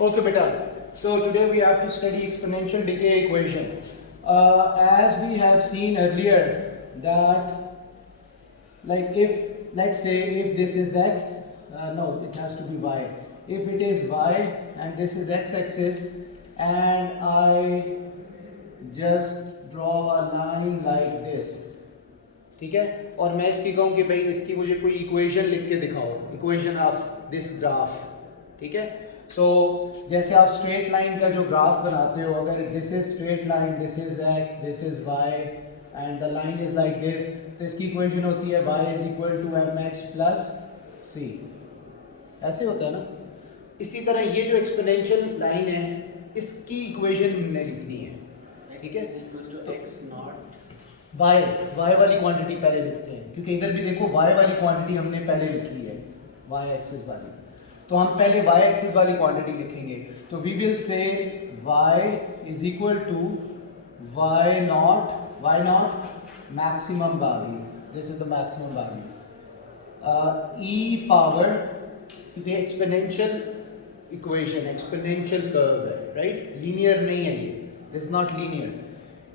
Okay, beta. So today we have to study exponential decay equation. As we have seen earlier that, like, if let's say if this is x, no, it has to be y. If it is y and this is x-axis, and I just draw a line like this, ठीक है, और मैं इसकी कहूँ कि भाई इसकी मुझे कोई इक्वेशन लिख के दिखाओ, इक्वेशन ऑफ दिस ग्राफ, ठीक है। सो जैसे आप स्ट्रेट लाइन का जो ग्राफ बनाते हो, अगर this is straight line, this is X, this is Y and the line is like this, तो इसकी इक्वेशन होती है y is equal to M X plus C, ऐसे होता है ना। इसी तरह ये जो एक्सपोनेंशियल लाइन है इसकी इक्वेशन हमने लिखनी है, ठीक है, x नॉट y वाली क्वांटिटी पहले लिखते हैं, क्योंकि इधर भी देखो y वाली क्वांटिटी हमने पहले लिखी है, y एक्सिस वाली, तो हम पहले y एक्सिस वाली क्वांटिटी लिखेंगे। तो we will say y is equal to y not maximum value, this is the maximum value, e power, क्योंकि एक्सपोनेंशियल इक्वेशन एक्सपोनेंशियल कर्व है, राइट, लीनियर नहीं है ये, this is not linear,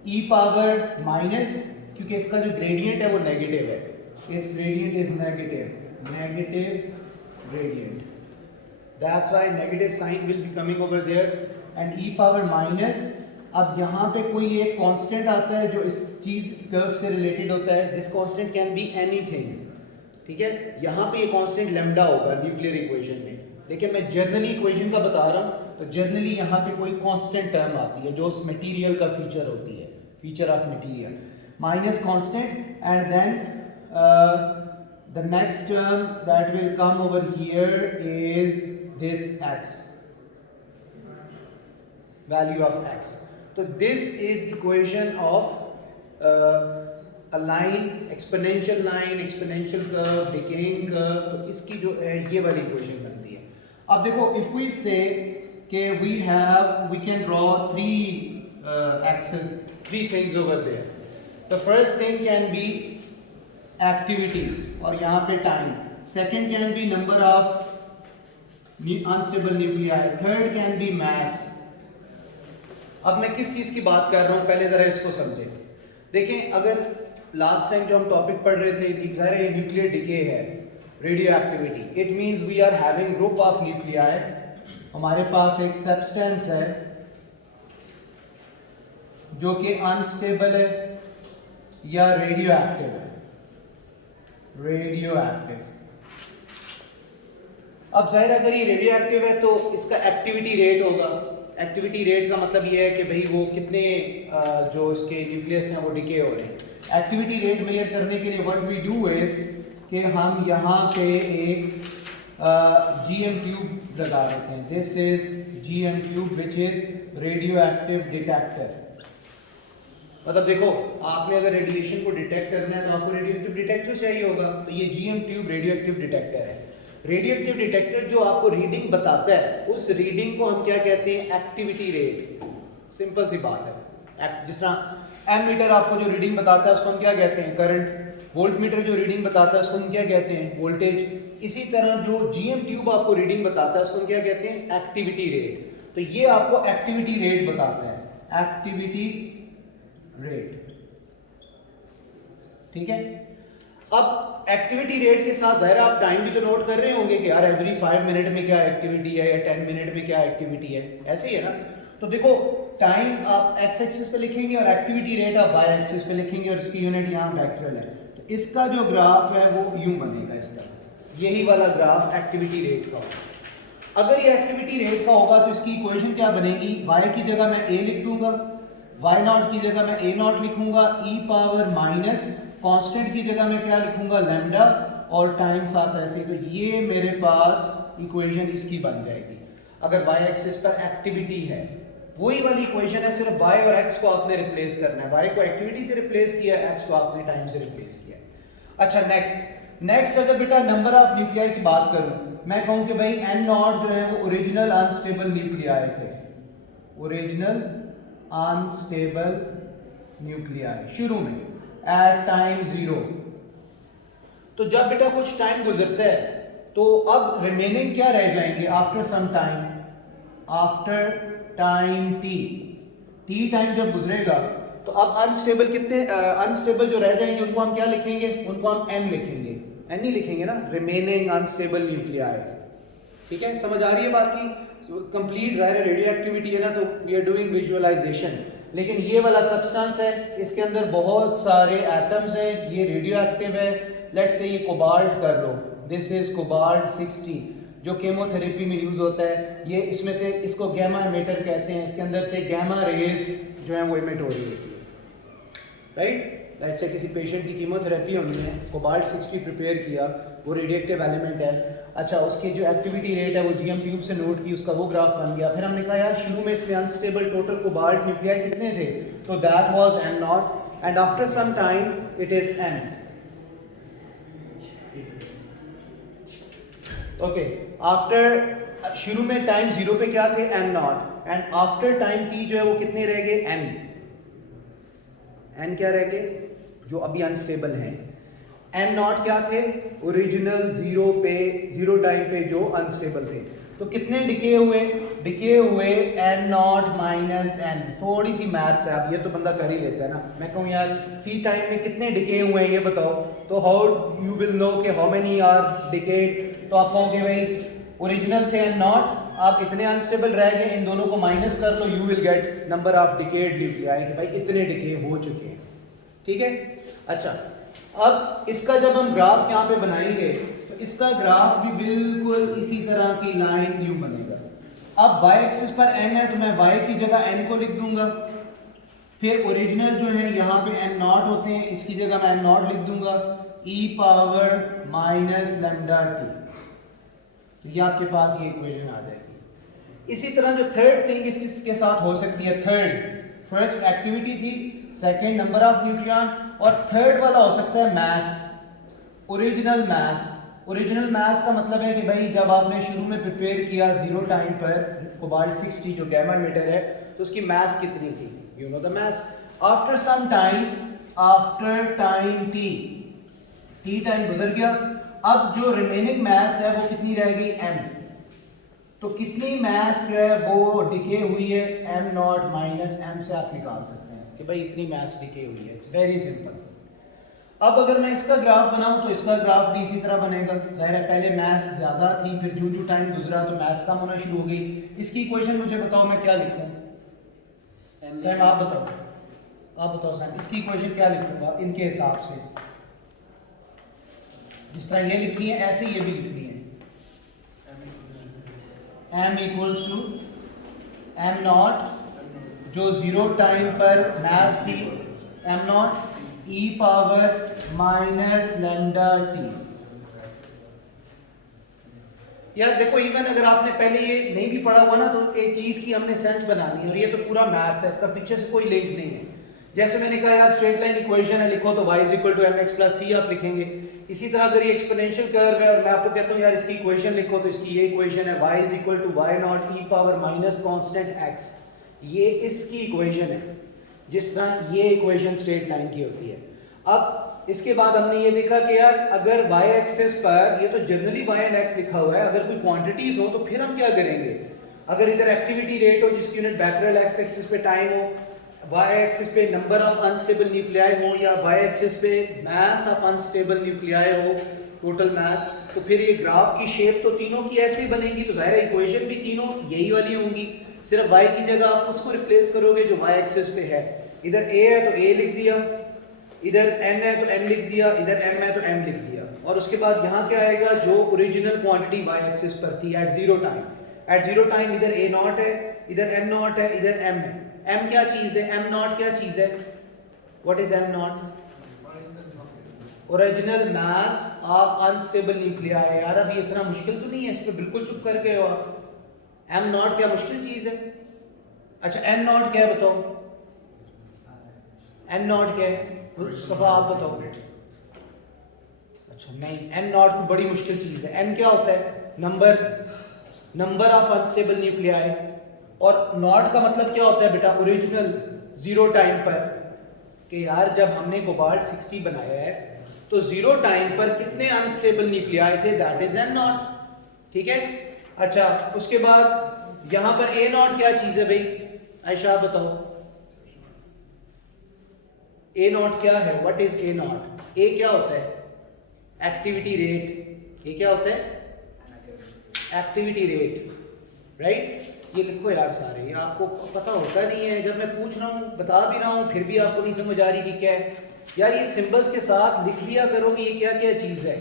e power minus, क्योंकि इसका जो gradient है वो नेगेटिव है, it's gradient is negative gradient, that's why negative sign will be coming over there, and e power minus, अब यहाँ पे कोई एक कांस्टेंट आता है जो इस चीज इस कर्व से रिलेटेड होता है, this constant can be anything, ठीक है, यहाँ पे ये कांस्टेंट लैम्डा होगा न्यूक्लियर इक्वेशन में, लेकिन मैं जर्नली इक्वेशन का बता रहा हूँ, तो जर्नली यहाँ पे कोई कांस्टेंट टर्म आती है जो उस मटेरियल का फीचर होती है, feature of material, minus constant, and then the next term that will come over here is this x, value of x. So this is equation of a line, exponential curve, decaying curve, तो इसकी जो है ये वाली equation बनती है। अब देखो, if we say कि we can draw three things over there. The first thing can be activity और यहाँ पे time, second can be number of unstable nuclei, third can be mass. अब मैं किस चीज की बात कर रहा हूँ, पहले जरा इसको समझे। देखें, अगर लास्ट टाइम जो हम टॉपिक पढ़ रहे थे, ये न्यूक्लियर डिके है, radioactivity, it means we are having group of nuclei, हमारे पास एक सब्सटेंस है जो कि अनस्टेबल है या रेडियो एक्टिव है, रेडियो एक्टिव। अब जाहिर अगर ये रेडियो एक्टिव है तो इसका एक्टिविटी रेट होगा, एक्टिविटी रेट का मतलब ये है कि भाई वो कितने जो इसके न्यूक्लियस हैं वो डिके हो रहे हैं। एक्टिविटी रेट मेजर करने के लिए व्हाट वी डू इज कि हम यहाँ पे एक GM ट्यूब लगा देते हैं, this is GM tube which is radio active detector. मतलब देखो, आपने अगर रेडिएशन को डिटेक्ट करना है तो आपको रेडियो एक्टिव डिटेक्टर चाहिए होगा, तो ये GM tube radio active detector है। रेडियो एक्टिव डिटेक्टर जो आपको रीडिंग बताता है, उस रीडिंग को हम क्या कहते हैं, एक्टिविटी रेट। सिंपल सी बात है, जिस तरह एमीटर आपको जो रीडिंग बताता है उसको हम क्या कहते हैं, करंट, वोल्ट मीटर जो रीडिंग बताता है उसको हम क्या कहते हैं, वोल्टेज। इसी तरह जो GM ट्यूब आपको रीडिंग बताता है उसको हम क्या कहते हैं, एक्टिविटी रेट। तो ये आपको एक्टिविटी रेट बताता है, एक्टिविटी रेट, ठीक है। अब एक्टिविटी रेट के साथ जाहिर आप टाइम भी तो नोट कर रहे होंगे कि यार एवरी 5 मिनट में क्या एक्टिविटी है या 10 मिनट में क्या एक्टिविटी है, ऐसे ही है ना। तो देखो, टाइम आप x एक्सिस पे लिखेंगे और एक्टिविटी रेट आप y एक्सिस पे लिखेंगे, और इसकी यूनिट यहाँ वेक्टर है, तो इसका जो ग्राफ है वो यूं बनेगा इस तरह, यही वाला ग्राफ एक्टिविटी रेट का होगा। अगर ये एक्टिविटी रेट का होगा तो इसकी इक्वेशन क्या बनेगी, y की जगह मैं a लिख दूंगा, y नॉट की जगह मैं a नॉट लिखूंगा, e पावर माइनस कांस्टेंट की जगह मैं क्या लिखूंगा, लैम्डा, और टाइम साथ ऐसे, तो ये मेरे पास इक्वेशन इसकी बन जाएगी। अगर y एक्सिस पर एक्टिविटी है, वही वाली इक्वेशन है, सिर्फ y और x को आपने रिप्लेस करना है, y को एक्टिविटी से रिप्लेस किया, x को आपने टाइम से रिप्लेस किया। अच्छा, नेक्स्ट अगर बेटा नंबर ऑफ न्यूक्लियाई की बात करूं, मैं कहूं कि भाई n नॉट जो है वो ओरिजिनल अनस्टेबल न्यूक्लियाई थे, ओरिजिनल अनस्टेबल न्यूक्लियाई शुरू में एट टाइम 0। तो जब बेटा कुछ टाइम गुजरता है तो अब रिमेनिंग क्या रह जाएंगे after some time, after time T time जब गुजरेगा तो अब अनस्टेबल कितने अनस्टेबल जो रह जाएंगे उनको हम क्या लिखेंगे, उनको हम एन लिखेंगे, एन नहीं लिखेंगे ना, रिमेनिंग अनस्टेबल न्यूक्लियाई। ठीक है, समझ आ रही है बात की? कंप्लीट ज़ाहिर रेडियो एक्टिविटी है ना, तो वी आर डूइंग विजुअलाइजेशन। लेकिन ये वाला सब्सटेंस है, इसके अंदर बहुत सारे एटम्स हैं, ये रेडियो एक्टिव है। लेट्स से ये कोबाल्ट कर लो, दिस इज कोबाल्ट 60 जो केमोथेरेपी में यूज होता है। ये इसमें से इसको गैमा एमिटर कहते हैं, इसके अंदर से गैमा रेज जो है वो इमिट हो रही होती है, राइट। लेट्स से किसी पेशेंट की कीमोथेरेपी होनी है, कोबाल्ट 60 प्रिपेयर किया, वो रेडिएक्टिव एलिमेंट है। अच्छा, उसकी जो एक्टिविटी रेट है वो जीएम ट्यूब से नोट की, उसका वो ग्राफ बन गया। फिर हमने कहा यार शुरू में इसमें अनस्टेबल टोटल कोबाल्ट न्यूक्लियाई कितने थे, तो that was n0 and after some time it is n। Okay, after शुरू में टाइम 0 पे क्या थे, n0, and after time t जो है वो कितने रह गए, n क्या रह गए जो अभी अनस्टेबल हैं। n0 क्या थे, ओरिजिनल 0 टाइम पे जो अनस्टेबल थे। तो कितने डिके हुए n0 माइनस n। थोड़ी सी मैथ्स है, अब ये तो बंदा कर ही लेता है ना। मैं कहूँ यार t टाइम में कितने डिके हुए हैं ये बताओ, तो हाउ यू विल नो कि हाउ मेनी आर डिकेड। तो आप कहोगे भाई ओरिजिनल थे n0, आप इतने अनस्टेबल रह गए, इन दोनों को माइनस कर लो, you will get number of decayed nuclei कि भाई इतने डिके हो चुके हैं। ठीक है, अच्छा अब इसका जब हम ग्राफ यहाँ पे बनाएंगे तो इसका ग्राफ भी बिल्कुल इसी तरह की लाइन यू बनेगा। अब y एक्सिस पर n है तो मैं y की जगह n को लिख दूंगा, फिर ओरिजिनल जो है यहाँ पे n0 होते हैं, इसकी जगह मैं n0 लिख दूंगा, e power minus lambda T. तो ये आपके पास ये इक्वेशन आ जाएगी। इसी तरह जो थर्ड थिंग इसके साथ हो सकती है, थर्ड, फर्स्ट एक्टिविटी थी, सेकंड नंबर ऑफ न्यूक्लियॉन, और थर्ड वाला हो सकता है मास, ओरिजिनल मास। ओरिजिनल मास का मतलब है कि भाई जब आपने शुरू में प्रिपेयर किया 0 टाइम पर कोबाल्ट 60 जो गैमा एमिटर है, तो उसकी मास कितनी थी, you know the mass. After some time, after time T time गुजर गया, अब जो रिमेनिंग मास है वो कितनी रह गई, m। तो कितनी मास जो है वो डिके हुई है, m0 माइनस m से आप निकाल सकते हैं कि भाई इतनी मास डिके हुई है। It's very simple. अब अगर मैं इसका ग्राफ बनाऊं तो इसका ग्राफ भी इसी तरह बनेगा। जाहिर है पहले मास ज्यादा थी, फिर जो टाइम गुजरा तो मास कम होना शुरू हो गई। इसकी इक्वेशन मुझे बताओ मैं क्या लिखूं, सैम आप बताओ सैम, इसकी इक्वेशन क्या लिखूंगा इनके हिसाब से। जिस तरह ये लिखनी है ऐसे ये भी लिखनी है, m इक्वल्स टू m0 जो 0 टाइम पर मास थी, m0 e power minus lambda T. यार देखो, इवन अगर आपने पहले ये नहीं भी पढ़ा हुआ ना तो एक चीज की हमने सेंस बनानी है, और ये तो पूरा मैथ्स है, इसका पीछे से कोई लिंक नहीं है। जैसे मैंने कहा यार स्ट्रेट लाइन इक्वेशन है, लिखो तो y is equal to mx plus c आप लिखेंगे। इसी तरह अगर ये एक्सपोनेंशियल कर्व है और मैं आपको कहता हूँ यार इसकी इक्वेशन लिखो, तो इसकी ये इक्वेशन है y is equal to y not e power minus constant x। ये इसकी इक्वेशन है, जिस तरह ये इक्वेशन स्ट्रेट लाइन की होती है। अब इसके बाद हमने ये देखा कि यार अगर y एक्सिस पर, ये तो जनरली y एंड x लिखा हुआ है, अगर कोई क्वांटिटीज हो तो फिर हम क्या करेंगे। अगर इधर एक्टिविटी रेट हो जिसकी यूनिट बैकरेल x एक्सिस पे टाइम हो, y एक्सिस पे नंबर ऑफ अनस्टेबल न्यूक्लियाई हो, या y एक्सिस पे मास ऑफ अनस्टेबल न्यूक्लियाई हो, टोटल मास, तो फिर ये ग्राफ की शेप तो तीनों की ऐसे ही बनेगी। तो जाहिर है इक्वेशन भी तीनों यही वाली होंगी, सिर्फ y की जगह आप उसको रिप्लेस करोगे जो y एक्सिस पे है। इधर a है तो a लिख दिया, इधर n है तो n लिख दिया, इधर m है तो m लिख दिया, और उसके बाद यहाँ क्या आएगा, जो ओरिजिनल क्वांटिटी y एक्सिस पर थी एट 0 टाइम। एट 0 टाइम इधर a0 है, इधर m0 है, इधर m है। m क्या चीज है, m0 क्या चीज है, what is m0, original mass of unstable nuclei. यार अभी इतना मुश्किल तो नहीं है, इस पे बिल्कुल चुप कर गए हो आप। m0 क्या मुश्किल चीज है। अच्छा n0 क्या है बताओ, n0 क्या है मुस्तफा आप बताओ। अच्छा नहीं, n0 को बड़ी मुश्किल चीज है। n क्या होता है, नंबर ऑफ अनस्टेबल न्यूक्लियाई, और नॉट का मतलब क्या होता है बेटा, ओरिजिनल 0 टाइम पर। कि यार जब हमने कोबाल्ट 60 बनाया है तो 0 टाइम पर कितने अनस्टेबल न्यूक्लियाई थे, दैट इज n0। ठीक है, अच्छा, उसके बाद यहां पर ए नॉट क्या चीज है भाई? आयशा बताओ, ए नॉट क्या है? What is A naught? A क्या होता है? Activity rate. ये क्या होता है? Activity rate, right? ये लिखो यार सारे, ये आपको पता होता नहीं है। जब मैं पूछ रहा हूँ, बता भी रहा हूँ, फिर भी आपको नहीं समझ आ रही कि क्या है। यार ये सिंबल्स के साथ लिख लिया करो कि ये क्या क्या चीज़ है।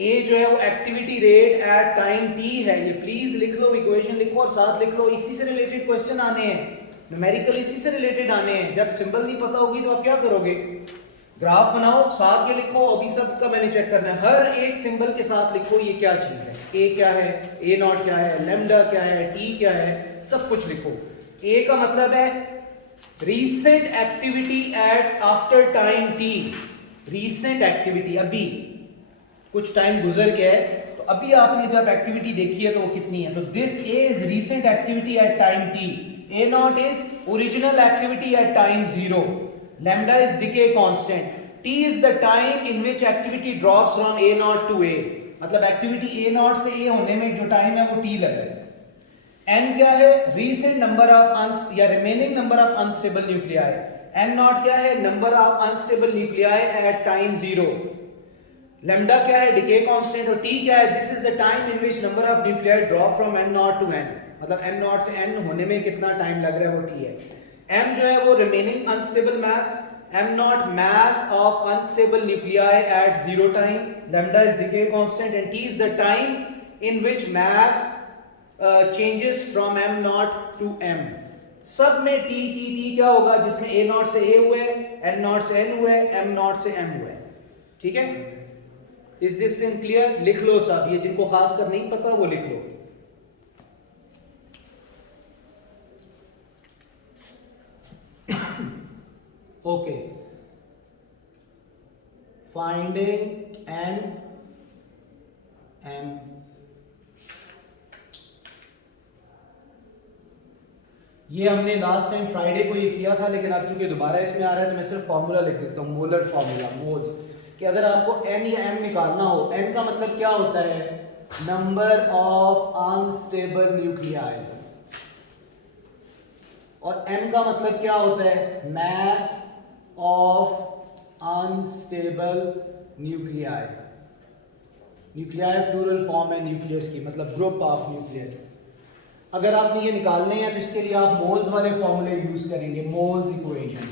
ए जो है वो activity rate at time T है, ये प्लीज लिख लो, इक्वेशन लिखो और साथ लिख लो। इसी से रिलेटेड क्वेश्चन आने हैं, न्यूमेरिकल इसी से रिलेटेड आने हैं। जब सिंबल नहीं पता होगी तो आप क्या करोगे? ग्राफ बनाओ, साथ ये लिखो। अभी सब का मैंने चेक करना है, हर एक सिंबल के साथ लिखो ये क्या चीज है। ए क्या है, ए नॉट क्या है, लैम्डा क्या है, टी क्या है, सब कुछ लिखो। ए का मतलब है recent activity at after time T. Recent activity, अभी कुछ टाइम गुजर गया है तो अभी आपने जब एक्टिविटी देखी है तो वो कितनी है। तो this is recent activity at time T. A not is original activity at time 0। lambda is decay constant. T is the time in which activity drops from A naught to A. मतलब activity A naught से A होने में जो time है वो T लगा है। N क्या है? recent number of या remaining number of unstable nuclei. N naught क्या है? number of unstable nuclei at time 0. lambda क्या है? decay constant। और T क्या है? this is the time in which number of nuclei drop from N naught to N। मतलब N naught से N होने में कितना टाइम लग रहा है वो T है। M जो है वो remaining unstable mass, M naught mass of unstable nuclei at 0 time, lambda is decay constant and T is the time in which mass changes from M naught to M। सब में T T T क्या होगा? जिसमें A naught से A हुए, N naught से N हुए, M naught से M हुए। ठीक है? Is this clear? लिख लो सब, ये जिनको खास कर नहीं पता वो लिख लो। Okay, finding N M। ये हमने लास्ट टाइम फ्राइडे को ये किया था, लेकिन अब चूंकि दोबारा इसमें आ रहा है तो मैं सिर्फ फॉर्मूला लिख देता हूँ, मोलर फॉर्मूला, मोल्स। कि अगर आपको N या M निकालना हो, N का मतलब क्या होता है? Number of unstable nuclei. और M का मतलब क्या होता है? Mass of unstable nuclei. Nuclei plural form है न्यूक्लियस की, मतलब ग्रुप ऑफ न्यूक्लियस। अगर आपने ये निकालने हैं तो इसके लिए आप मोल्स वाले फॉर्मूले यूज करेंगे, मोल्स इक्वेशन।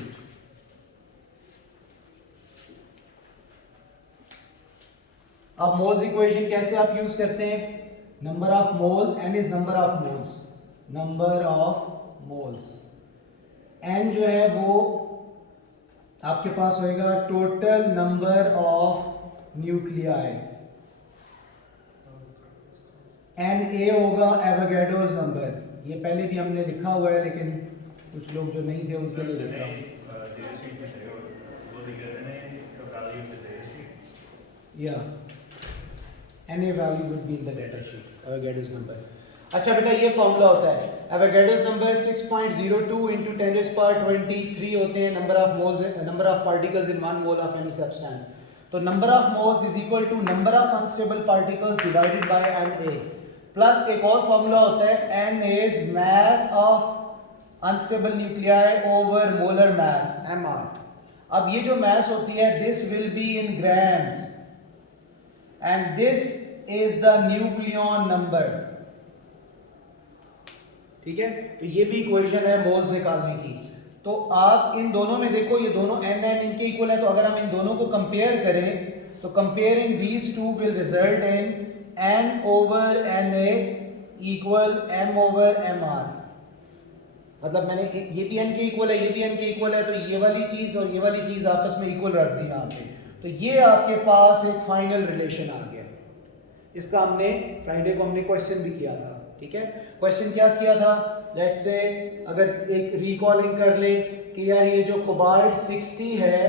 अब मोल्स इक्वेशन कैसे आप यूज करते हैं? Number of moles, N is number of moles, number of moles. N जो है वो आपके पास होएगा total number of nuclei. Na होगा एवोगैड्रोस नंबर। ये पहले भी हमने लिखा हुआ है, लेकिन कुछ लोग जो नहीं थे उनके लिए लिख रहा हूँ। Yeah, Na value would be in the data sheet, Avogadro's number। अच्छा बेटा, ये फॉर्मूला होता है एवोगैड्रोस नंबर 6.02 into 10⁻23 होते हैं number of moles, number of particles in 1 mole of any substance. तो number of moles is equal to number of unstable particles divided by Na। Plus एक और फॉर्मूला होता है N is mass of unstable nuclei over molar mass, Mr। अब ये जो mass होती है, this will be in grams and this is the nucleon number. ठीक है? तो ये भी इक्वेशन है मोल्स निकालने की। तो आप इन दोनों में देखो, ये दोनों N इनके इक्वल है, तो अगर हम इन दोनों को कंपेयर करें तो comparing these two will result in N over Na equal M over Mr। मतलब मैंने ये भी N के इक्वल है, ये भी N के इक्वल है, तो ये वाली चीज और ये वाली चीज आपस में इक्वल रख दी यहाँ पे। तो ये आपके पास एक फाइनल रिलेशन आ गया। इसका हमने फ्राइडे को हमने क्वेश्चन भी किया था। ठीक है? क्वेश्चन क्या किया था? लेट्स से अगर एक रिकॉलिंग कर ले कि यार ये जो कोबाल्ट 60 है,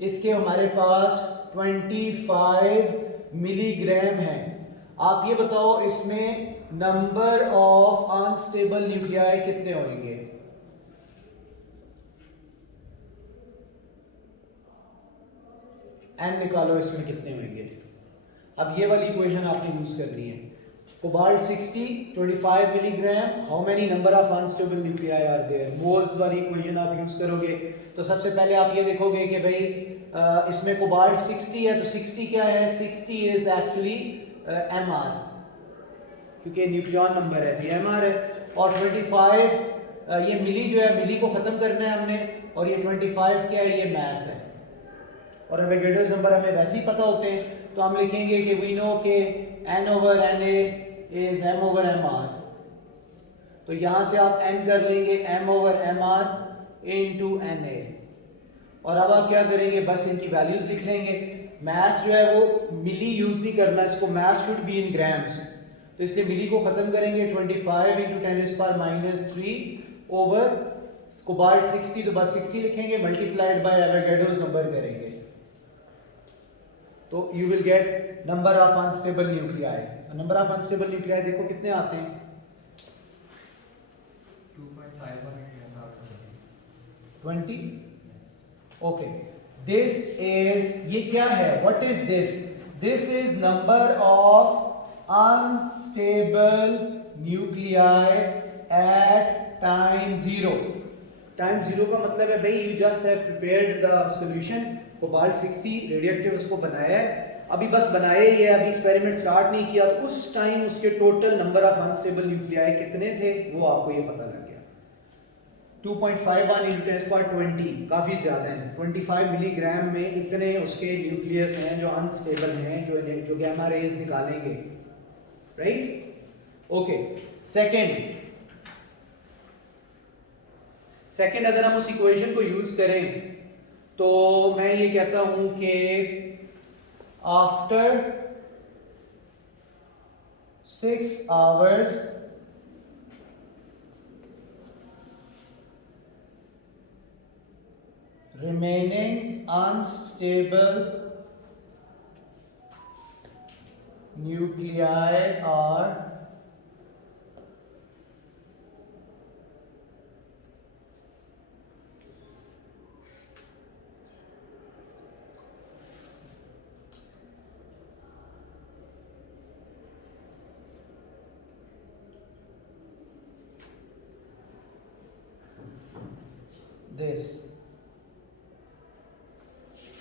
इसके हमारे पास 25 मिलीग्राम है। आप ये बताओ इसमें नंबर ऑफ अनस्टेबल न्यूक्लियाई कितने होंगे? N निकालो, इसमें कितने होंगे? अब ये वाली इक्वेशन आपने यूज करनी है। Cobalt 60, 25 milligram. How many number of unstable nuclei are there? Moles वाली इक्वेशन आप यूज करोगे तो सबसे पहले आप ये देखोगे कि भाई इसमें कोबाल्ट 60 है, तो 60 क्या है? 60 इज एक्चुअली mr, क्योंकि न्यूक्लियॉन नंबर है तो mr है। और 25 ये मिली जो है, मिली को ख़त्म करना है हमने, और ये 25 क्या है? ये मास है। और एवोगैड्रोस नंबर हमें वैसे ही पता होते हैं, तो हम लिखेंगे कि वी नो के n/na इज m/mr। तो यहां से आप n कर लेंगे m/mr इनटू na। और अब आप क्या करेंगे? बस इनकी वैल्यूज लिख लेंगे। मास जो है वो मिली यूज नहीं करना, इसको मास शुड बी इन ग्राम्स, तो इसलिए मिली को खत्म करेंगे 25 इंटू 10⁻³ ओवर कोबाल्ट 60, तो बस 60 लिखेंगे, मल्टीप्लाइड बाय एवोगैड्रोस नंबर करेंगे, तो you will get number of unstable nuclei. Number of unstable nuclei देखो कितने आते हैं? 20। ओके, दिस इज, ये क्या है? What is this? This is number of unstable nuclei at time 0। Time 0 का मतलब है भाई you just have prepared the solution, cobalt 60 radioactive उसको बनाया है, अभी बस बनाया ही है, अभी एक्सपेरिमेंट स्टार्ट नहीं किया, तो उस टाइम उसके total number of unstable nuclei कितने थे वो आपको ये पता लग गया। 2.51 इंटू 10⁻20 काफ़ी ज़्यादा है। 25 मिलीग्राम में इतने उसके न्यूक्लियस हैं जो अनस्टेबल हैं, जो गामा रेज निकालेंगे, राइट? ओके, सेकंड अगर हम उस इक्वेशन को यूज करें तो मैं ये कहता हूं कि after 6 hours remaining unstable nuclei are this.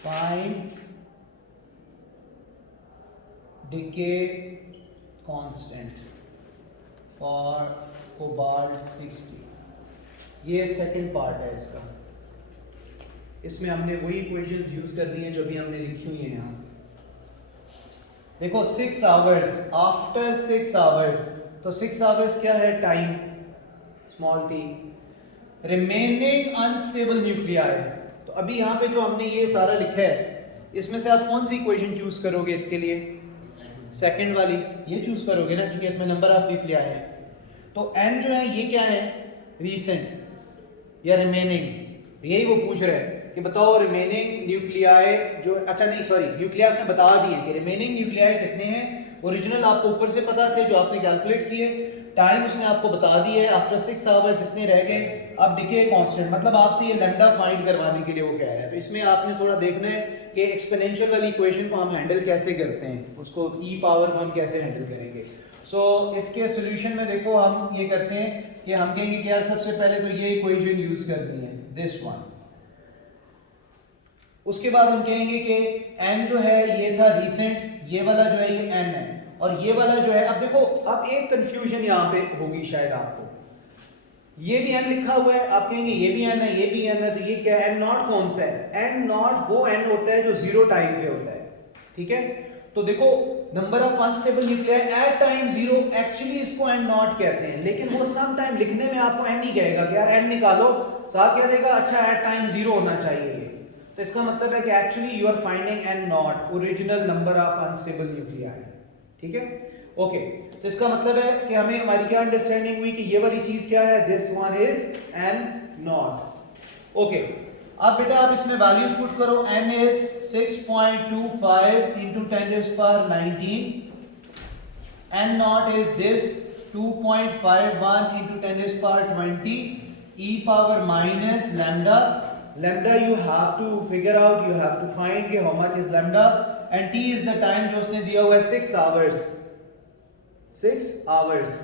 Find decay constant for cobalt 60। ये सेकंड पार्ट है इसका। इसमें हमने वही इक्वेशंस यूज करनी है जो भी हमने लिखी हुई है यहाँ। देखो 6 hours, आफ्टर 6 hours, तो 6 hours क्या है? Time, small t। Remaining unstable nuclei, तो अभी यहाँ पे जो हमने ये सारा लिखा है इसमें से आप कौन सी इक्वेशन चूज करोगे इसके लिए? सेकंड वाली, ये चूज करोगे ना, क्योंकि इसमें नंबर ऑफ न्यूक्लियाई है। तो n जो है ये क्या है? रीसेंट या रिमेनिंग, यही वो पूछ रहा है कि बताओ रिमेनिंग न्यूक्लियाई जो, अच्छा नहीं सॉरी, न्यूक्लियाई उसने बता दिए कि रिमेनिंग न्यूक्लियाई कितने हैं। ओरिजिनल आपको ऊपर से पता थे जो आपने कैलकुलेट किए, टाइम उसने आपको बता दिया है, आफ्टर 6 hours इतने रह गए। अब डिके कांस्टेंट, मतलब आपसे ये लैम्डा फाइंड करवाने के लिए वो कह रहा है, तो इसमें आपने थोड़ा देखना है कि एक्सपोनेंशियल वाली इक्वेशन को हम हैंडल कैसे करते हैं, उसको ई पावर को हम कैसे हैंडल करेंगे। सो इसके सोल्यूशन में देखो हम ये करते हैं कि हम कहेंगे कि यार सबसे पहले तो ये इक्वेशन यूज करनी है, दिस वन। उसके बाद हम कहेंगे कि n जो है ये था रीसेंट, ये वाला जो है ये n है, और ये वाला जो है, अब देखो अब एक कंफ्यूजन यहाँ पे होगी शायद आपको, ये भी n लिखा हुआ है, आप कहेंगे ये भी n है, ये भी n है, तो ये क्या है? n नॉट कौन सा है? n नॉट वो n होता है जो 0 टाइम पे होता है, ठीक है? तो देखो number of unstable nuclei at time 0, actually इसको n नॉट कहते हैं, लेकिन वो सम टाइम लिखने में आपको n ही कहेगा कि यार n निकालो, साथ कह देगा अच्छा एट टाइम 0 होना चाहिए ये। तो इसका मतलब है कि actually you are finding n not, original number of unstable nuclei, ठीक है? ओके, तो इसका मतलब है कि हमें हमारी क्या अंडरस्टैंडिंग हुई कि ये वाली चीज क्या है? This one is n not. Okay, अब बेटा आप इसमें वैल्यूज पुट करो, n is 6.25 into 10⁻19, n not is this 2.51 into 10⁻20 e power minus lambda। lambda you have to figure out, you have to find कि how much is lambda, and t is the time जो उसने दिया हुआ है 6 hours। 6 hours.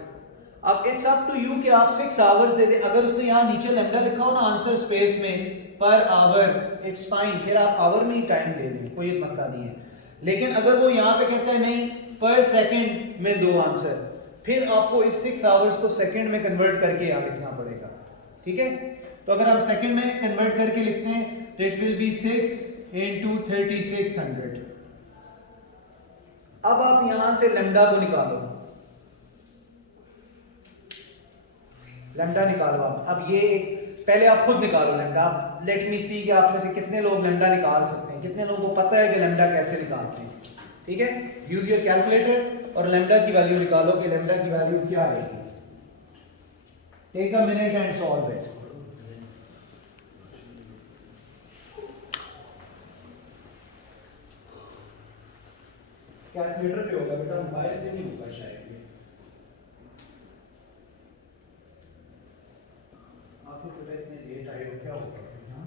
अब it's up to you कि आप 6 hours दे दें। अगर उसने यहाँ नीचे लैम्डा लिखा हो ना आंसर स्पेस में पर आवर, इट्स फाइन, फिर आप आवर में ही टाइम दे दें, कोई मसला नहीं है। लेकिन अगर वो यहाँ पे कहता है नहीं पर सेकंड में दो आंसर, फिर आपको इस 6 आवर्स को सेकंड में कन्वर्ट करके यहाँ लिखना पड़ेगा, ठीक है। तो अगर हम सेकंड में कन्वर्ट करके लिखते हैं तो इट विल बी 6 into 3600। अब आप यहां से लैम्डा को निकालो, लैम्डा निकालो आप। अब ये पहले आप खुद निकालो लैम्डा। लेट मी सी कि आप में से कितने लोग लैम्डा निकाल सकते हैं, कितने लोगों को पता है कि लैम्डा कैसे निकालते हैं, ठीक है। यूज योर कैलकुलेटर और लैम्डा की वैल्यू निकालो कि लैम्डा की वैल्यू क्या रहेगी। Take a minute and solve it. Calculator पे होगा बेटा, मोबाइल पे नहीं होगा शायद ये। आपको बेटा इतने लेट आए हो, क्या होगा? हाँ,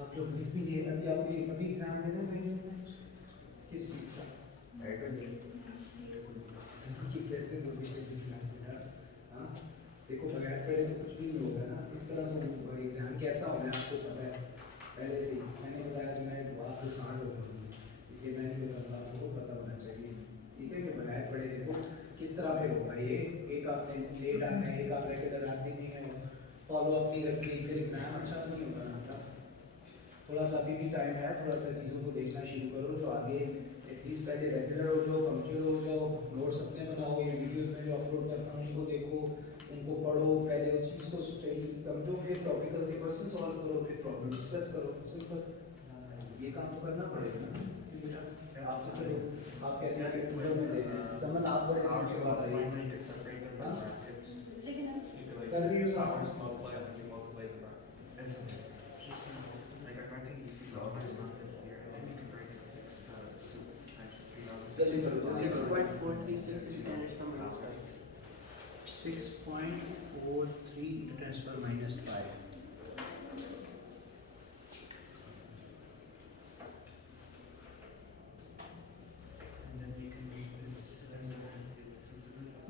आप लोग लिख भी लिए अभी, आप अभी एग्जाम देने में किस चीज का कि कैसे हाँ देखो, बगैर पढ़े तो कुछ भी नहीं होगा ना। इस तरह तो एग्जाम कैसा होना है आपको पता है पहले से। मैंने बताया कि मैं बहुत आसान होगा, इसलिए मैंने बताया आपको पता होना चाहिए, ठीक है। कि बगैर पढ़े देखो किस तरह पे होगा ये। एक आपने लेट आना है, एक आप रेगुलर आते नहीं है, फॉलो अप नहीं रखनी, फिर एग्जाम अच्छा नहीं होगा ना। थोड़ा सा अभी भी टाइम है, थोड़ा सा चीज़ों को देखना शुरू करो, जो आगे एटलीस्ट पहले रेगुलर हो जाओ, पंक्चुअल हो जाओ, नोट्स अपने बनाओ, ये वीडियोस में जो अपलोड करता हूँ उनको देखो, उनको पढ़ो, पहले उस चीज़ को सही समझो, फिर टॉपिकल से क्वेश्चन सॉल्व करो, फिर प्रॉब्लम डिस्कस करो। सिंपल, ये काम तो करना पड़ेगा ना बेटा। आप तो चलो आप कहते हैं कि पूरा में दे दें, समझ आप बड़े अच्छे बात है। कर भी यूज़ जल्दी करो। 6.436 into 10 to the minus 5. 6.43 into 10 to the minus 5।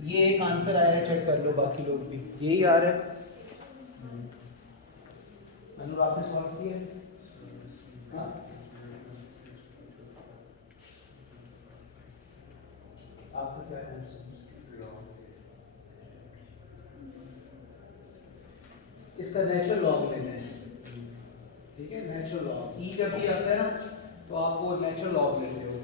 ये एक आंसर आया है, चेक कर लो, बाकी लोग भी यही आ रहा है। मैंने आपने सॉल्व किया है? हाँ, आपका क्या है? इसका नेचुरल लॉग लेना है, ठीक है। नेचुरल लॉग ई जब भी आता है ना तो आप वो नेचुरल लॉग लेते हो,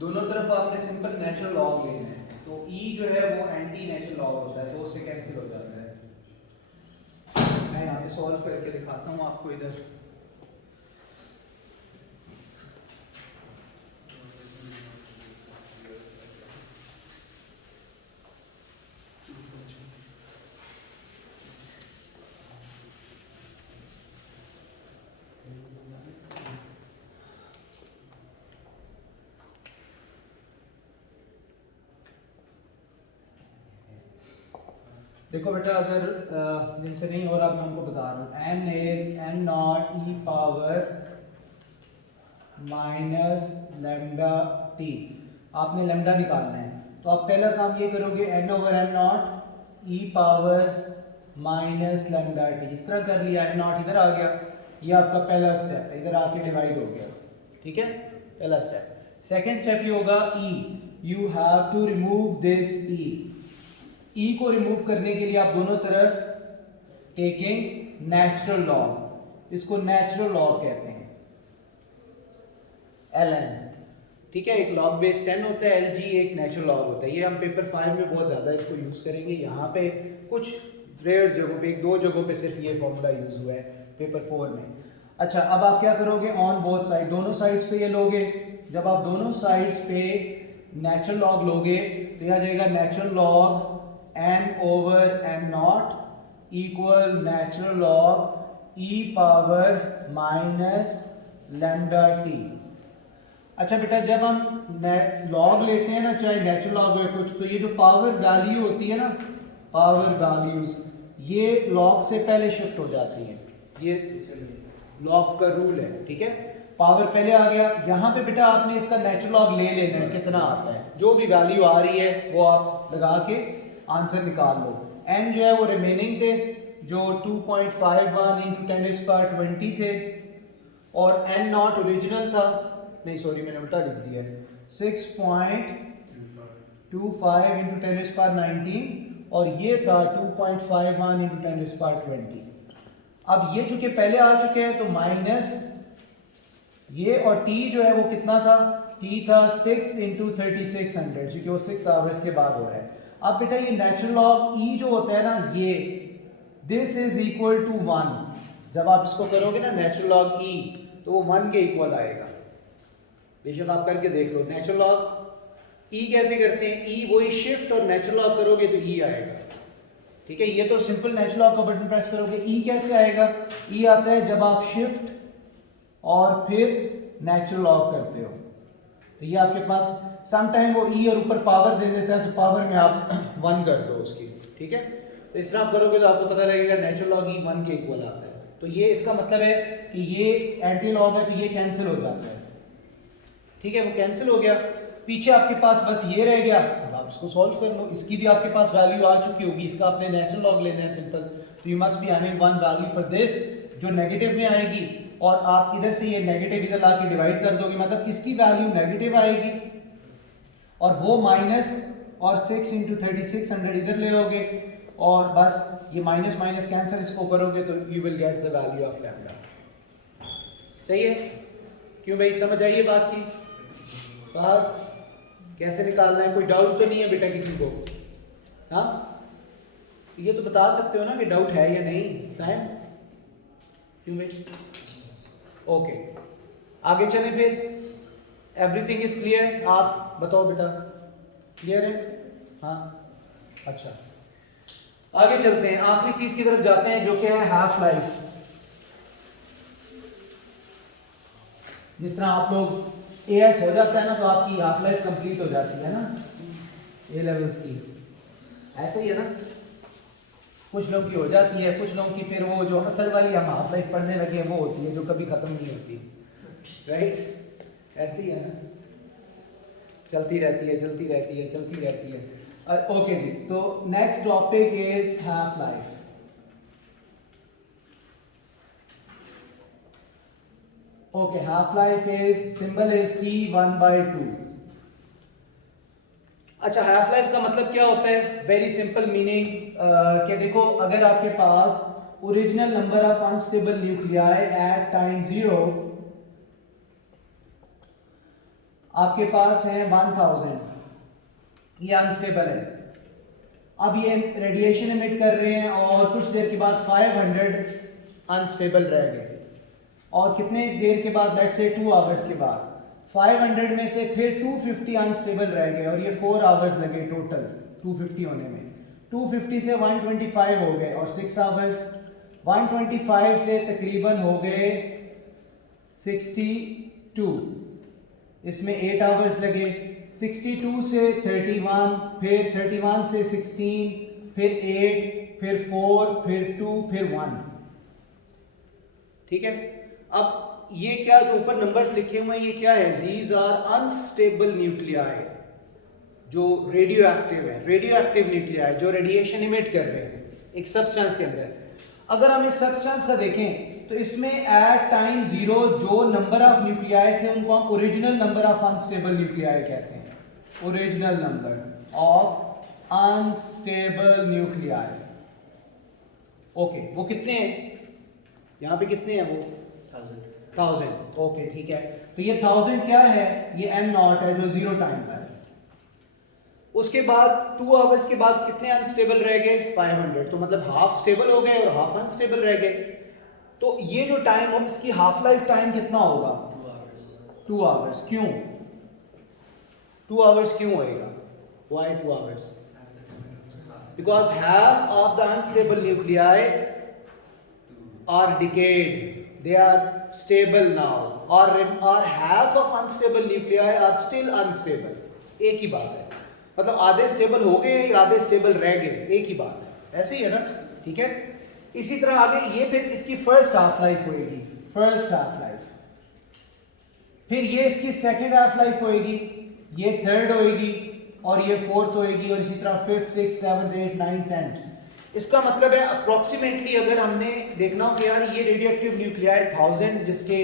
दोनों तरफ आपने सिंपल नेचुरल लॉग लेना है। तो ई जो है वो एंटी नेचुरल लॉग होता है, तो उससे कैंसिल हो जाता है। मैं यहाँ पे सॉल्व करके दिखाता हूँ आपको इधर। देखो बेटा, अगर जिनसे नहीं हो रहा मैं उनको बता रहा हूँ। N is N not E power minus lambda T. आपने लेमडा निकालना है, तो आप पहला काम ये करोगे, N over N not E power minus lambda T. इस तरह कर लिया, एन नॉट इधर आ गया, ये आपका पहला स्टेप है, इधर आके डिवाइड हो गया, ठीक है, पहला स्टेप। सेकेंड स्टेप ये होगा E, you have to remove this E. E को रिमूव करने के लिए आप दोनों तरफ टेकिंग नेचुरल लॉग, इसको नेचुरल लॉग कहते हैं, ln, ठीक है। एक लॉग बेस 10 होता है, lg एक नेचुरल लॉग होता है। ये हम पेपर 5 में बहुत ज़्यादा इसको यूज़ करेंगे, यहाँ पे कुछ रेयर जगहों पे, एक दो जगहों पे सिर्फ ये फॉर्मूला यूज़ हुआ है पेपर 4 में। अच्छा, अब आप क्या करोगे, ऑन बोथ साइड, दोनों साइड्स पे ये लोगे। जब आप दोनों साइड्स पे नेचुरल लॉग लोगे तो यह आ जाएगा natural log n over n not equal natural log e power minus lambda T. अच्छा बेटा, जब हम लॉग लेते हैं ना, चाहे नेचुरल लॉग हो कुछ, तो ये जो पावर वैल्यू होती है ना, पावर वैल्यूज, ये लॉग से पहले शिफ्ट हो जाती है। ये लॉग का रूल है, ठीक है। पावर पहले आ गया, यहाँ पे बेटा आपने इसका नेचुरल लॉग ले लेना है, कितना आता है, जो भी वैल्यू आ रही है वो आप लगा के आंसर निकाल लो। n जो है वो रिमेनिंग थे, जो 2.51 इंटू 10⁻20 थे, और n नॉट ओरिजिनल था, नहीं सॉरी मैंने उल्टा लिख दिया है, 6.25 इंटू 10⁻19, और ये था 2.51 इंटू 10⁻20। अब ये चूंकि पहले आ चुके हैं तो माइनस ये, और t जो है वो कितना था, t था 6 इंटू 3600, क्योंकि वो 6 आवर्स के बाद हो रहा है। अब बेटा ये नेचुरल लॉग e जो होता है ना, ये दिस इज इक्वल टू 1। जब आप इसको करोगे ना नेचुरल लॉग e, तो वो 1 के इक्वल आएगा। बेशक आप करके देख लो नेचुरल लॉग e कैसे करते हैं, e वही शिफ्ट और नेचुरल लॉग करोगे तो e आएगा, ठीक है। ये तो सिंपल नेचुरल लॉग का बटन प्रेस करोगे, e कैसे आएगा, e आता है जब आप शिफ्ट और फिर नेचुरल लॉग करते हो। तो ये आपके पास सम टाइम वो e और ऊपर पावर दे देता है, तो पावर में आप 1 कर दो उसकी, ठीक है। तो इस तरह आप करोगे तो आपको पता लगेगा नेचुरल लॉग e 1 के इक्वल आता है। तो ये इसका मतलब है कि ये एंटी लॉग है, तो ये कैंसिल हो जाता है, ठीक है, वो कैंसिल हो गया। पीछे आपके पास बस ये रह गया, अब आप इसको सॉल्व कर लो। इसकी भी आपके पास वैल्यू आ चुकी होगी, इसका आपने नेचुरल लॉग लेना है सिंपल। तो you must be having one value for this जो नेगेटिव में आएगी, और आप इधर से ये नेगेटिव इधर ला के डिवाइड कर दोगे, मतलब इसकी वैल्यू नेगेटिव आएगी, और वो माइनस और 6 इंटू 3600 इधर ले आओगे, और बस ये माइनस माइनस कैंसिल इसको करोगे तो you will get the value of lambda. सही है? क्यों भाई, समझ आई ये बात की? बात कैसे निकालना है, कोई डाउट तो नहीं है बेटा किसी को? हाँ, ये तो बता सकते हो ना कि डाउट है या नहीं साहब? क्यों भाई? ओके, आगे चलें फिर। Everything is clear? आप बताओ बेटा, क्लियर है? हाँ, अच्छा, आगे चलते हैं, आखिरी चीज की तरफ जाते हैं जो कि है हाफ लाइफ। जिस तरह आप लोग एएस हो जाता है ना, तो आपकी हाफ लाइफ कंप्लीट हो जाती है ना, ए लेवल्स की, ऐसे ही है ना। कुछ लोगों की हो जाती है, कुछ लोगों की फिर वो जो असल वाली हम हाफ लाइफ पढ़ने लगे वो होती है, जो कभी खत्म नहीं होती, राइट? ऐसे ही है ना, चलती रहती है, चलती रहती है, चलती रहती है। ओके जी, तो next topic is half life. Okay, half life is symbol is T1/2। अच्छा, हाफ लाइफ का मतलब क्या होता है? वेरी सिंपल मीनिंग कि देखो, अगर आपके पास original number of unstable nuclei at time 0 आपके पास है 1000, ये अनस्टेबल है। अब ये रेडिएशन एमिट कर रहे हैं, और कुछ देर के बाद 500 अनस्टेबल रह गए, और कितने देर के बाद, लेट्स से 2 आवर्स के बाद 500 में से फिर 250 अनस्टेबल रह गए, और ये 4 आवर्स लगे टोटल 250 होने में। 250 से 125 हो गए, और 6 आवर्स। 125 से तकरीबन हो गए 62, इसमें 8 आवर्स लगे। 62 से 31, फिर 31 से 16, फिर 8, फिर 4, फिर 2, फिर 1, ठीक है। अब ये क्या जो ऊपर नंबर्स लिखे हुए हैं, ये क्या है? दीज आर अनस्टेबल न्यूक्लियाई जो रेडियो एक्टिव है, रेडियो एक्टिव न्यूक्लियाई जो रेडिएशन इमिट कर रहे हैं एक सब्सटेंस के अंदर। अगर हम इस सब्सटेंस का देखें तो इसमें एट टाइम 0 जो नंबर ऑफ न्यूक्लियाई थे उनको हम original number of unstable nuclei कहते हैं। Original number of unstable nuclei, okay, वो कितने हैं? यहाँ पे कितने हैं? वो 1000, ओके, ठीक है। तो ये 1000 क्या है? ये n नॉट है जो 0 टाइम पर है। उसके बाद 2 आवर्स के बाद कितने अनस्टेबल रह गए? 500, तो मतलब हाफ स्टेबल हो गए और हाफ अनस्टेबल रह गए। तो ये जो टाइम हो, इसकी हाफ लाइफ टाइम कितना होगा? 2 आवर्स। क्यों 2 आवर्स क्यों होएगा? Why 2 hours? Because half of the unstable nuclei are decayed, they are stable now, or half of unstable nuclei are still unstable। एक ही बात है, मतलब आधे स्टेबल हो गए या आधे स्टेबल रह गए, एक ही बात है। ऐसे ही है ना, ठीक है। इसी तरह आगे ये फिर इसकी फर्स्ट हाफ लाइफ होएगी। फर्स्ट हाफ लाइफ, फिर ये इसकी सेकेंड हाफ लाइफ होएगी, ये थर्ड होएगी और ये फोर्थ होएगी और इसी तरह fifth, six, seventh, eight, nine, tenth. इसका मतलब है अप्रोक्सीमेटली अगर हमने देखना हो कि यार ये रेडियोएक्टिव न्यूक्लियाई 1000 जिसके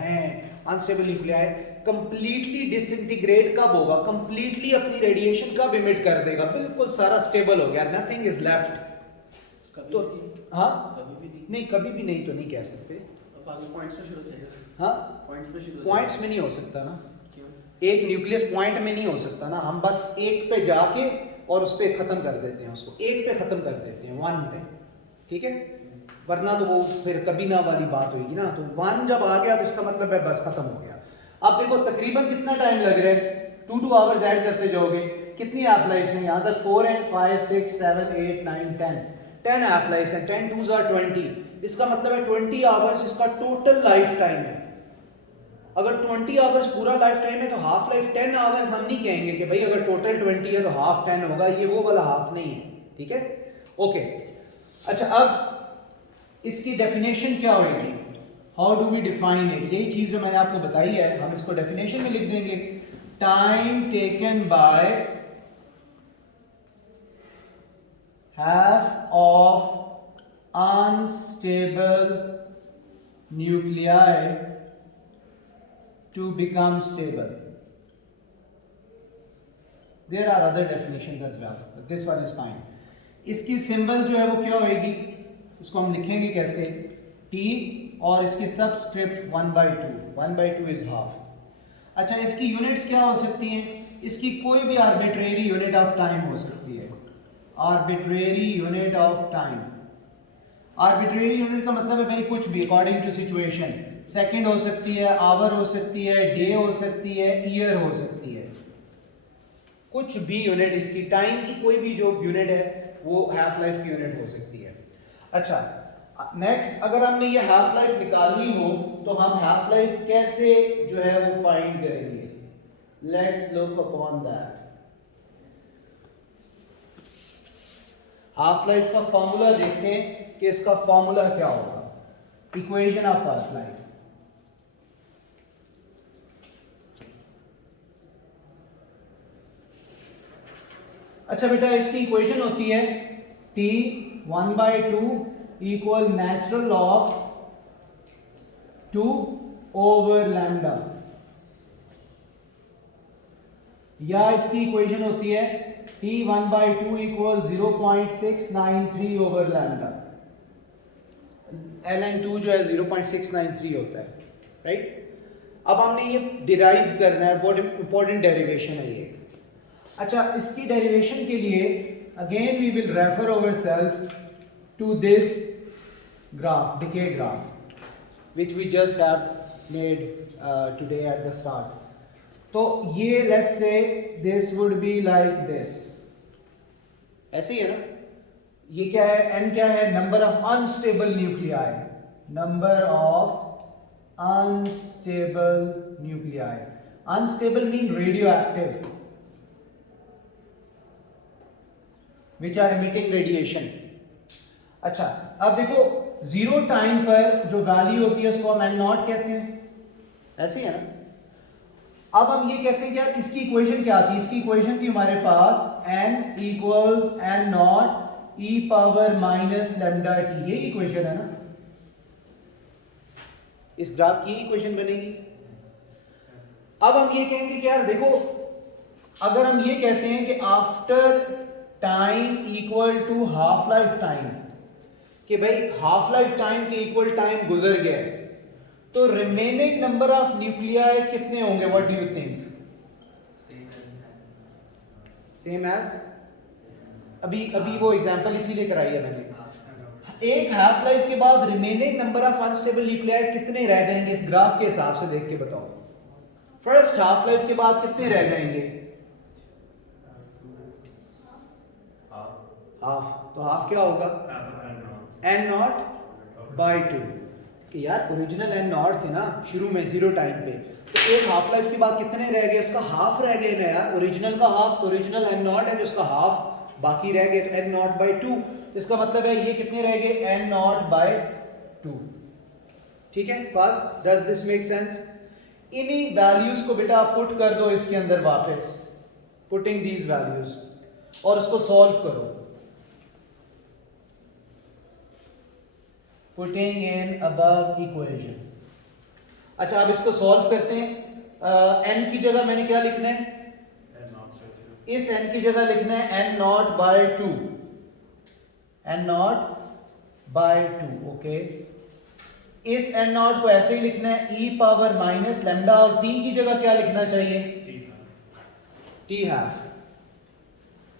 हैं अनस्टेबल न्यूक्लियाई कंप्लीटली डिसइंटीग्रेट कब होगा, कंप्लीटली अपनी रेडिएशन कब इमिट कर देगा, बिल्कुल सारा स्टेबल हो गया, नथिंग इज लेफ्ट। तो हाँ नहीं कभी भी नहीं तो नहीं कह सकते, पॉइंट्स पे शुरू हो जाएगा। हाँ पॉइंट्स पे शुरू पॉइंट्स में नहीं हो सकता ना, क्यों? एक न्यूक्लियस पॉइंट में नहीं हो सकता ना, हम बस एक पे जाके और उस पे खत्म कर देते हैं, उसको एक पे खत्म कर देते हैं, वन पे, ठीक है, वरना तो वो फिर कभी ना वाली बात होगी ना। तो वन जब आ गया तो इसका मतलब है बस खत्म हो गया। अब देखो तकरीबन कितना टाइम लग रहा है, 2 आवर्स ऐड करते जाओगे, कितनी हाफ लाइफ है यहाँ तक, 4 हैं, 5, 6, 7, 8, 9, 10 हाफ लाइफ है, 10 2s are 20, इसका मतलब है 20 आवर्स इसका टोटल लाइफ टाइम है। अगर 20 आवर्स पूरा लाइफ टाइम है तो हाफ लाइफ 10 आवर्स हम नहीं कहेंगे कि भाई अगर टोटल 20 है तो हाफ 10 होगा, ये वो वाला हाफ नहीं है, ठीक है, ओके। अच्छा अब इसकी डेफिनेशन क्या होगी, how do we define it, यही चीज जो मैंने आपको बताई है हम इसको डेफिनेशन में लिख देंगे, time taken by half of unstable nuclei to become stable. There are other definitions as well, but this one is fine. इसकी सिंबल जो है वो क्या होएगी, इसको हम लिखेंगे कैसे, T और इसकी सबस्क्रिप्ट 1/2, 1/2 इज हाफ। अच्छा इसकी यूनिट्स क्या हो सकती हैं, इसकी कोई भी आर्बिट्रेरी यूनिट ऑफ टाइम हो सकती है, arbitrary unit of time. Arbitrary unit का मतलब है भाई कुछ भी अकॉर्डिंग टू सिचुएशन, सेकंड हो सकती है, आवर हो सकती है, डे हो सकती है, ईयर हो सकती है, कुछ भी यूनिट इसकी, टाइम की कोई भी जो यूनिट है वो हाफ लाइफ की यूनिट हो सकती है। अच्छा नेक्स्ट, अगर हमने ये हाफ लाइफ निकालनी हो तो हम हाफ लाइफ कैसे जो है वो फाइंड करेंगे, let's look upon that. Half life का फॉर्मूला देखते हैं कि इसका फॉर्मूला क्या होगा, इक्वेशन ऑफ हाफ लाइफ। अच्छा बेटा इसकी इक्वेशन होती है T 1/2 equal natural log 2 over lambda, या इसकी इक्वेशन होती है T 1/2 equal 0.693 over lambda, ln2 जो है 0.693 होता है, राइट। अब हमने ये डिराइव करना है, बहुत इंपॉर्टेंट डेरिवेशन है ये। अच्छा इसकी डेरिवेशन के लिए again we will refer our self to this graph, decay graph which we just have made today at the start. तो ये let's say this would be like this, ऐसे ही है ना, ये क्या है, n क्या है, number of unstable nuclei, number of unstable nuclei, unstable mean radio active which are emitting radiation। अच्छा अब देखो जीरो टाइम पर जो वैल्यू होती है उसको हम n0 कहते हैं, ऐसे ही है ना। अब हम ये कहते हैं कि यार इसकी इक्वेशन क्या थी, इसकी इक्वेशन थी हमारे पास n equals n0 e power minus lambda t, ये इक्वेशन है ना, इस ग्राफ की इक्वेशन बनेगी। अब हम ये कहेंगे कि यार देखो अगर हम ये कहते हैं कि after time equal to half life time, कि भाई हाफ लाइफ टाइम के इक्वल टाइम गुजर गया है, तो रिमेनिंग नंबर ऑफ न्यूक्लियाई कितने होंगे, what do you think, same as अभी वो एग्जांपल इसीलिए कराई है मैंने। एक हाफ लाइफ के बाद remaining number of unstable nuclei कितने रह जाएंगे, इस ग्राफ के हिसाब से देख के बताओ। फर्स्ट हाफ लाइफ के बाद कितने रह जाएंगे, हाफ, तो हाफ क्या होगा n0/2, कि यार ओरिजिनल n0 थे ना शुरू में जीरो टाइम पे, तो एक हाफ लाइफ के बाद कितने रह गए, इसका हाफ रह गए ना यार, ओरिजिनल का हाफ, तो ओरिजिनल n0 है तो इसका हाफ बाकी रह गए, तो n0/2, तो इसका मतलब है ये कितने रह गए n0/2, ठीक है Fahd, does this make sense? इन्हीं वैल्यूज को बेटा आप पुट कर दो इसके अंदर वापस, पुटिंग दीज वैल्यूज, और इसको सॉल्व करो, पुटिंग इन अबव इक्वेशन। अच्छा अब इसको सॉल्व करते हैं। n की जगह मैंने क्या लिखना है? इस n की जगह लिखना है n not by 2, n not by 2, okay. इस n नॉट को ऐसे ही लिखना है e पावर माइनस लैम्डा, और t की जगह क्या लिखना चाहिए? t हाफ,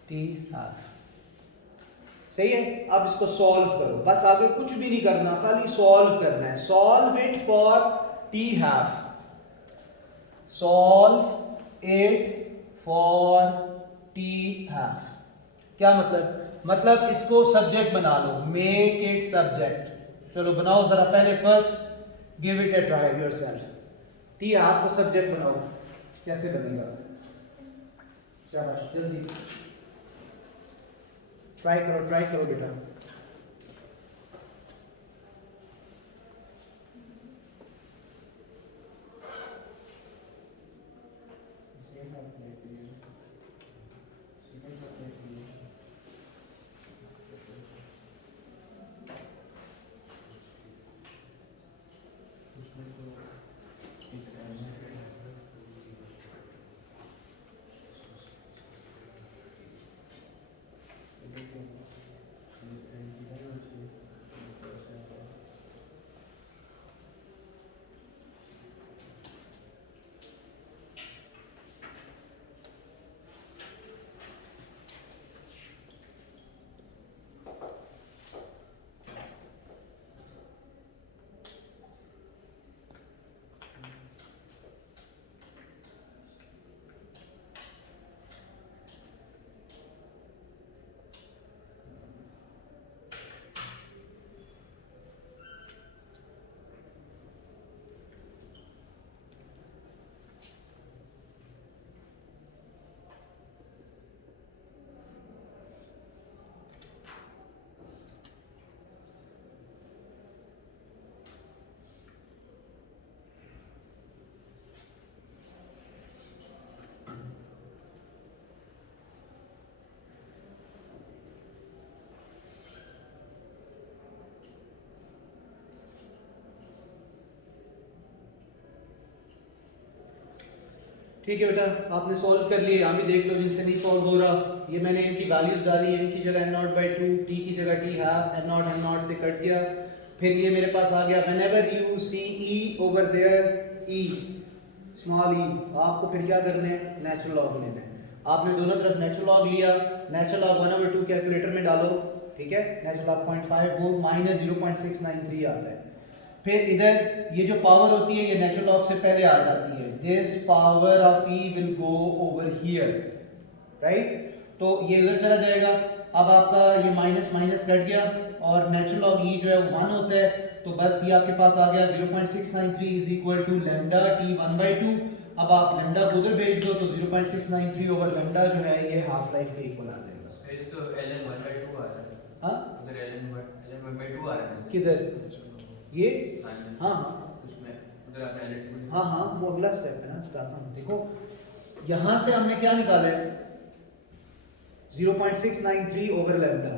t हाफ, सही है। अब इसको सॉल्व करो, बस आगे कुछ भी नहीं करना, खाली सॉल्व करना है। Solve it for t half, solve it for t half. क्या मतलब इसको सब्जेक्ट बना लो, मेक इट सब्जेक्ट। चलो बनाओ जरा, पहले first give it a try yourself. t half को सब्जेक्ट बनाओ, कैसे बनेगा? शाबाश, जल्दी ट्राई करो बेटा। ठीक है बेटा, आपने सॉल्व कर लिए। यहाँ भी देख लो जिनसे नहीं सॉल्व हो रहा, ये मैंने इनकी वैल्यूज डाली, n की जगह n नॉट बाई 2, t की जगह t हाफ, n नॉट से कट गया। फिर ये मेरे पास आ गया whenever you see e over there, e small e, आपको फिर क्या करना है? नेचुरल लॉग लेना है। आपने दोनों तरफ नेचुरल लॉग लिया, नेचुरल लॉग 1/2 कैलकुलेटर में डालो, ठीक है। नेचुरल लॉग 0.5 वो माइनस 0.693 आता है। फिर इधर ये जो पावर होती है ये नेचुरल लॉग से पहले आ जाती है, this power of e will go over here, right. तो ये इधर चला जाएगा। अब आपका ये माइनस माइनस कट गया और नेचुरल लॉग e जो है वो 1 होता है, तो बस ये आपके पास आ गया 0.693 is equal to lambda t 1/2। अब आप लैम्डा को उधर भेज दो तो 0.693 ओवर लैम्डा जो है ये हाफ लाइफ के इक्वल आ जाएगा। सर तो ln 1/2 आ रहा है। हाँ उधर ln 1/2 आ रहा है। किधर? ये हाँ उसमें उधर आपने ln हाँ वो अगला स्टेप है ना, बताता हूँ। देखो यहाँ से हमने क्या निकाला है? 0.693 ओवर लैम्डा।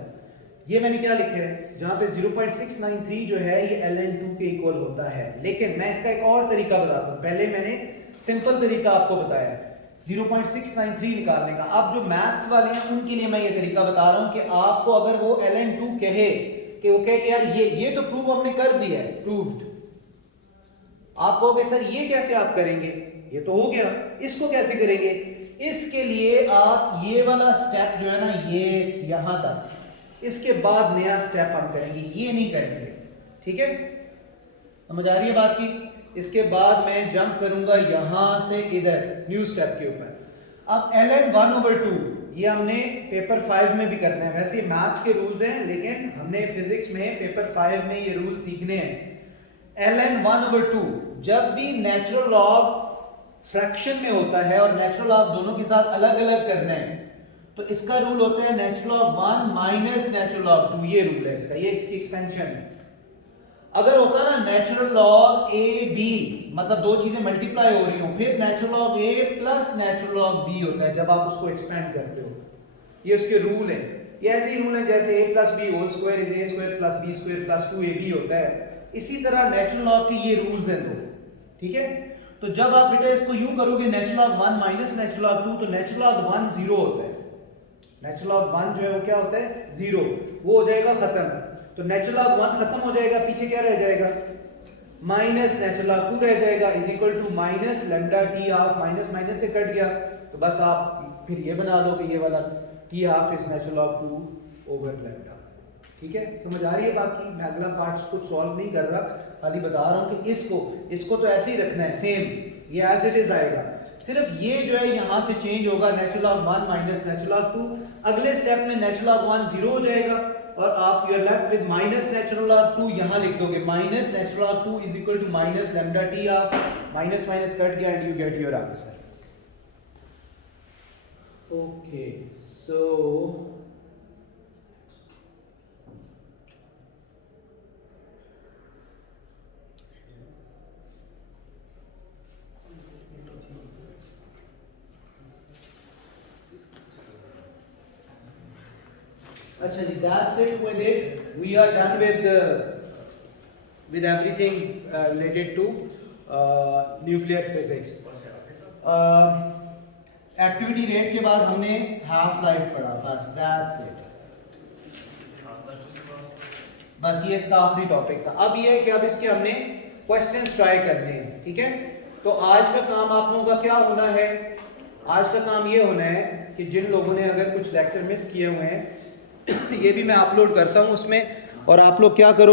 ये मैंने क्या लिखा है? जहाँ पे 0.693 जो है ये ln2 के इक्वल होता है। लेकिन मैं इसका एक और तरीका बताता हूँ। पहले मैंने सिंपल तरीका आपको बताया 0.693 निकालने का। अब जो मैथ्स वाले हैं उनके लिए मैं ये तरीका बता रहा हूँ कि आपको अगर वो ln2 कहे कि वो कहे कि यार ये तो प्रूव हमने कर दिया है, प्रूव्ड, आप कहोगे सर ये कैसे आप करेंगे? ये तो हो गया, इसको कैसे करेंगे? इसके लिए आप ये वाला स्टेप जो है ना, ये यहां तक, इसके बाद नया स्टेप हम करेंगे, ये नहीं करेंगे, ठीक है? समझ आ रही है बात की? इसके बाद मैं जंप करूंगा यहां से इधर न्यू स्टेप के ऊपर। अब ln 1/2 ये हमने पेपर 5 में भी करना है। वैसे मैथ्स के रूल्स हैं लेकिन हमने फिजिक्स में पेपर 5 में ये रूल सीखने हैं। ln 1/2 जब भी नेचुरल लॉग फ्रैक्शन में होता है और नेचुरल लॉग दोनों के साथ अलग अलग करना है तो इसका रूल होता है natural log 1 minus natural log 2। ये रूल है इसका, ये इसकी एक्सपेंशन है। अगर होता ना नेचुरल लॉग ए बी, मतलब दो चीजें मल्टीप्लाई हो रही हो, फिर नेचुरल लॉग ए प्लस नेचुरल लॉग बी होता है जब आप उसको एक्सपेंड करते हो। ये उसके रूल है। ये ऐसे ही रूल है जैसे a plus B whole square is a square plus b square plus 2ab होता है, इसी तरह नेचुरल लॉग के ये रूल्स हैं दो। ठीक है, तो जब आप बेटा इसको यूं करोगे natural log 1 minus natural log 2, तो नेचुरल लॉग 1 0 होता है। नेचुरल लॉग 1 जो है वो क्या होता है, 0, वो हो जाएगा खत्म। तो नेचुरल लॉग 1 खत्म हो जाएगा, पीछे क्या रह जाएगा, माइनस नेचुरल लॉग 2 रह जाएगा is equal to minus lambda T half, minus minus से कट गया, तो बस आप फिर ये बना लोगे, ये वाला T half is natural log 2 over lambda. ठीक है, समझ आ रही है बात की? मैं अगला पार्ट को सॉल्व नहीं कर रहा, खाली बता रहा हूँ कि इसको तो ऐसे ही रखना है, सेम ये एज इट इज आएगा। सिर्फ ये जो है यहाँ से चेंज होगा, natural log 1 minus natural log 2। अगले स्टेप में नेचुरल लॉग 1 0 हो जाएगा और आप you are left with minus natural log 2, यहाँ लिख दोगे minus natural log 2 is equal to minus lambda T half, minus minus cut गया and you get your answer. Okay, so अच्छा जी, that's it with it. We are done with everything related to nuclear physics. Activity rate के बाद हमने half life पढ़ा, बस that's it. बस ये इसका आखिरी टॉपिक था। अब ये है कि अब इसके हमने क्वेश्चंस ट्राई करने हैं। ठीक है, तो आज का काम आप लोगों का क्या होना है, आज का काम ये होना है कि जिन लोगों ने अगर कुछ लेक्चर मिस किए हुए हैं ये भी मैं अपलोड करता हूँ उसमें, और आप लोग क्या करो